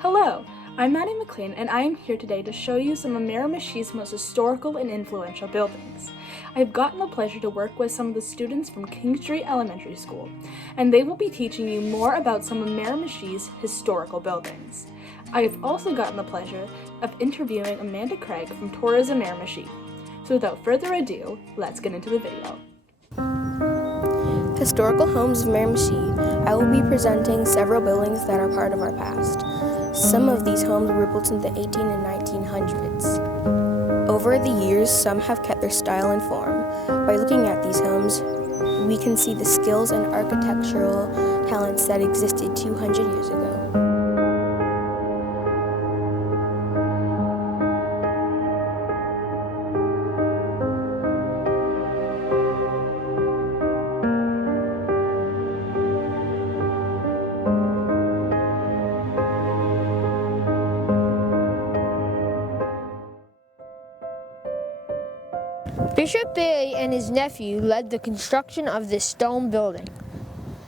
Hello, I'm Maddie McLean, and I am here today to show you some of Miramichi's most historical and influential buildings. I've gotten the pleasure to work with some of the students from King Street Elementary School, and they will be teaching you more about some of Miramichi's historical buildings. I have also gotten the pleasure of interviewing Amanda Craig from Tourism Miramichi. So without further ado, let's get into the video. Historical Homes of Miramichi, I will be presenting several buildings that are part of our past. Some of these homes were built in the 18 and 1900s. Over the years, some have kept their style and form. By looking at these homes, we can see the skills and architectural talents that existed 200 years ago. Bishop Bailey and his nephew led the construction of this stone building.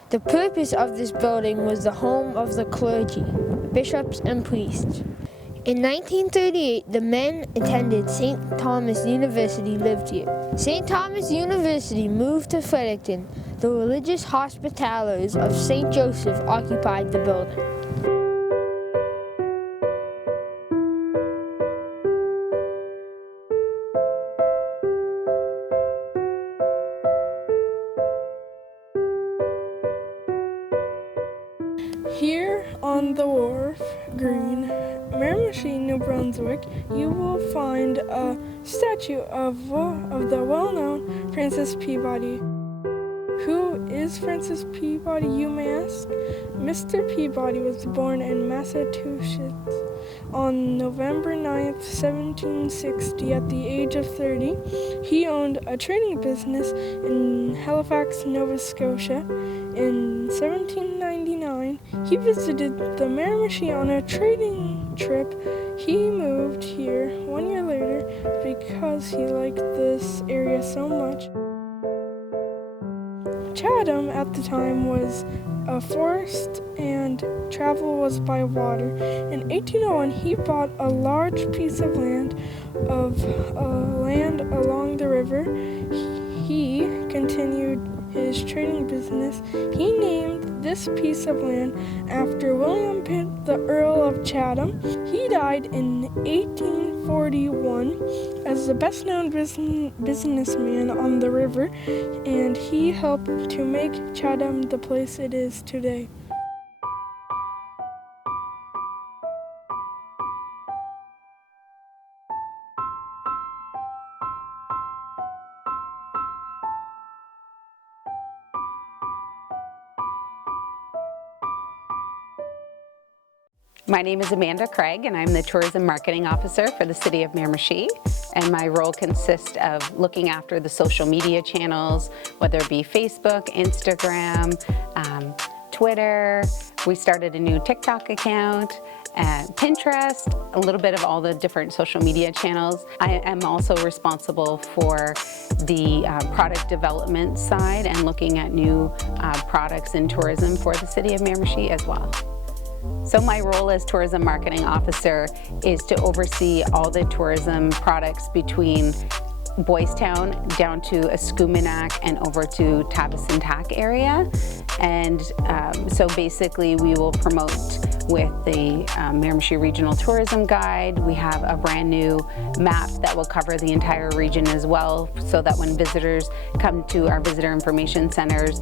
The purpose of this building was the home of the clergy, bishops and priests. In 1938, the men attended St. Thomas University lived here. St. Thomas University moved to Fredericton. The religious hospitallers of St. Joseph occupied the building. Here on the wharf, Green, Miramichi, New Brunswick, you will find a statue of the well-known Francis Peabody. Who is Francis Peabody, you may ask? Mr. Peabody was born in Massachusetts on November 9th, 1760. At the age of 30, he owned a trading business in Halifax, Nova Scotia. In 1799, he visited the Miramichi on a trading trip. He moved here 1 year later because he liked this area so much. Chatham at the time was a forest and travel was by water. In 1801, he bought a large piece of land along the river. He continued his trading business. He named this piece of land after William Pitt, the Earl of Chatham. He died in 1841 as the best-known businessman on the river, and he helped to make Chatham the place it is today. My name is Amanda Craig, and I'm the Tourism Marketing Officer for the City of Miramichi. And my role consists of looking after the social media channels, whether it be Facebook, Instagram, Twitter. We started a new TikTok account, Pinterest, a little bit of all the different social media channels. I am also responsible for the product development side and looking at new products in tourism for the City of Miramichi as well. So my role as Tourism Marketing Officer is to oversee all the tourism products between Boys Town down to Escuminac and over to Tabasintac area. And so basically we will promote with the Miramichi Regional Tourism Guide. We have a brand new map that will cover the entire region as well, so that when visitors come to our visitor information centers,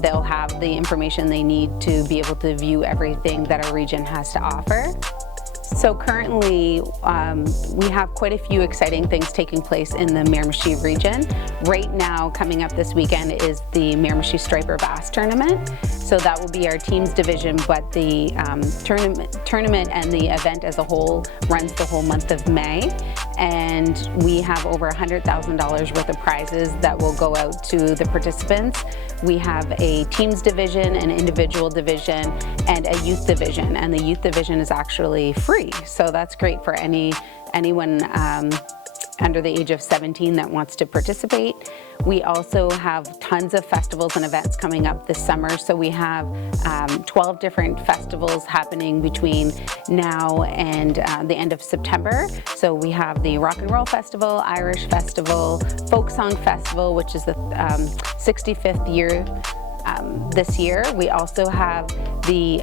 they'll have the information they need to be able to view everything that our region has to offer. So currently, we have quite a few exciting things taking place in the Miramichi region. Right now, coming up this weekend is the Miramichi Striper Bass Tournament. So that will be our teams division, but the tournament and the event as a whole runs the whole month of May. And we have over $100,000 worth of prizes that will go out to the participants. We have a teams division, an individual division, and a youth division. And the youth division is actually free. So that's great for anyone under the age of 17 that wants to participate. We also have tons of festivals and events coming up this summer. So we have 12 different festivals happening between now and the end of September. So we have the Rock and Roll Festival, Irish Festival, Folk Song Festival, which is the 65th year this year. We also have the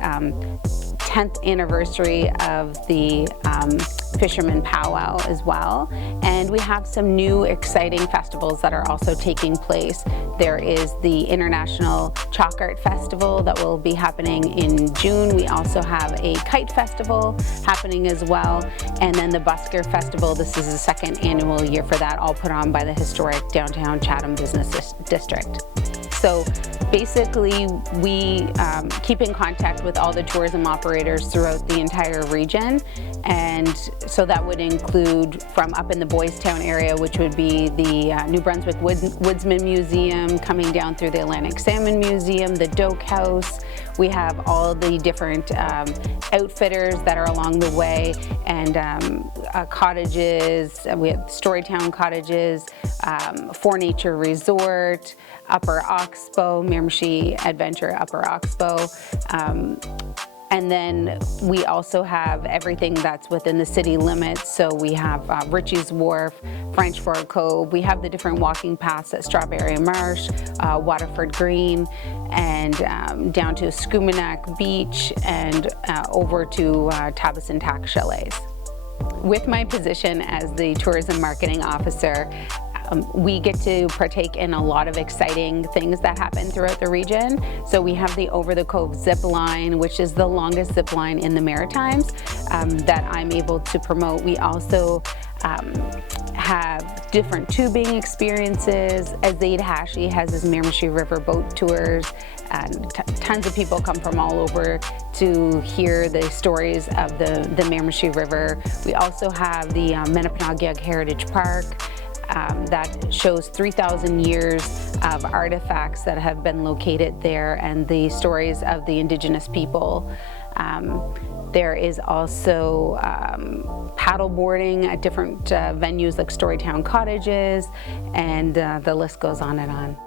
10th anniversary of the Fisherman Powwow as well. And we have some new exciting festivals that are also taking place. There is the International Chalk Art Festival that will be happening in June. We also have a Kite Festival happening as well. And then the Busker Festival, this is the second annual year for that, all put on by the historic downtown Chatham Business District. So basically, we keep in contact with all the tourism operators throughout the entire region. And so that would include from up in the Boys Town area, which would be the New Brunswick Woodsman Museum, coming down through the Atlantic Salmon Museum, the Doak House. We have all the different outfitters that are along the way, and cottages. We have Storytown Cottages, For Nature Resort, Upper Oxbow, Miramichi Adventure Upper Oxbow. And then we also have everything that's within the city limits. So we have Ritchie's Wharf, French Fork Cove. We have the different walking paths at Strawberry Marsh, Waterford Green, and down to Scumanak Beach, and over to Tavis and Tack Chalets. With my position as the Tourism Marketing Officer, we get to partake in a lot of exciting things that happen throughout the region. So we have the Over the Cove zip line, which is the longest zip line in the Maritimes that I'm able to promote. We also have different tubing experiences. Azaid Hashi has his Miramichi River boat tours, and tons of people come from all over to hear the stories of the Miramichi River. We also have the Menipanogyug Heritage Park, that shows 3,000 years of artifacts that have been located there and the stories of the Indigenous people. There is also paddle boarding at different venues like Storytown Cottages, and the list goes on and on.